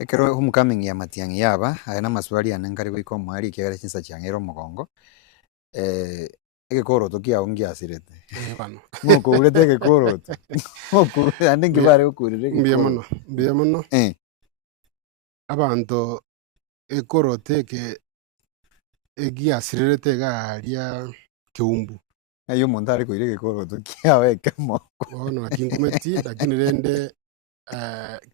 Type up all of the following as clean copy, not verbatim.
Ekero homecoming ya Matiang'i yaba aya na amaswali ane nkare goika omwari ekiagera chinsa chiang'eire omogongo egekoroto kiago ngiasirete Bano. ng'okourete egekoroto ande nkibare gokurera Mbuya egekoroto mono, mbuya mono. Abanto ekoroto eke egiasirerete iga Kiumbu. aye omonto are koira egekoroto kiago ekemo Bono naki nkumeti lakini rende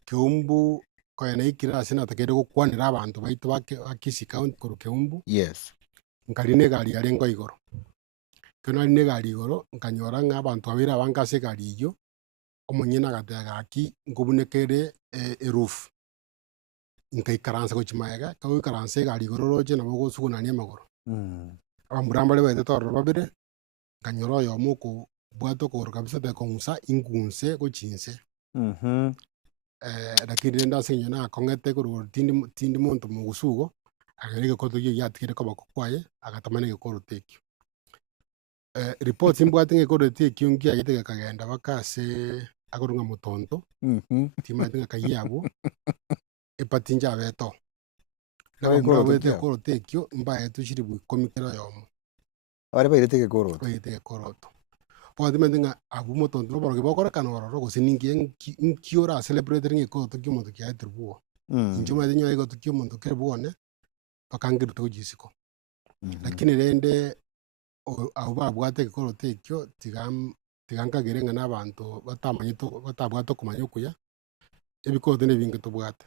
Kiumbu konya naikire ase natakeire gokwanera abanto baito ba Kisii County korwa Kiumbu, yes nkari na egari yarenge igoro. Ekero nari na egari igoro nkanyora ng'a abanto babere abange ase egari eywo, omonyene agateba gaki nkobunekere eroof. Nkaikaransa gochia maega, ekero goikaransa egari igoro roche nabo ogosugunania amagoro. Abambura mbare baetete ororo babere, nkanyora oyomo okobwata okogoro kabisa tekong'usa ingunse gochia inse. Lakini rende ase eng'encho nakong'ete korwa tindi monto mogusu igo, akanyora egekoroto ekio giatigeire koboko kwaye, agatamana egekoroto ekio. Reports mbwate ng'a ekoroto ekio nkiagete gekagenda mpaka ase akorwa ng'a Motonto, timaete ng'a kayia abwo, eparty nchiabete oo. Na abamura babete ekoroto ekio mbaetwe chilifu 10 kera oyomo. bare bairete egekoroto Bairete egekoroto. Bono timaete ng'a abwo Motonto naboroki bogorekana ororo gose ninki nki oracelebrate ng'a ekoroto kia omonto kiaetire bwogo. Inche omanyete nyoe egekoroto kia omonto kere bwone, mpaka ngerute gochia isiko. Lakini rende abwo babwate egekoroto ekio tiga nkagere ng'a na abanto batabwate okomanya okuya, ebikoroto na ebinge tobwate.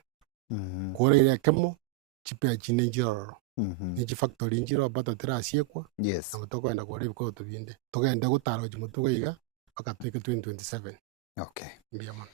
Koreire ekemo, chipea chinde nchire ororo, na chifactory nchire bata terasiekwa, yes nabo tokoenda kora ebikoroto binde. Togende gotara gochia motuko iga, mpaka toike 2027. okay Mbuya mono.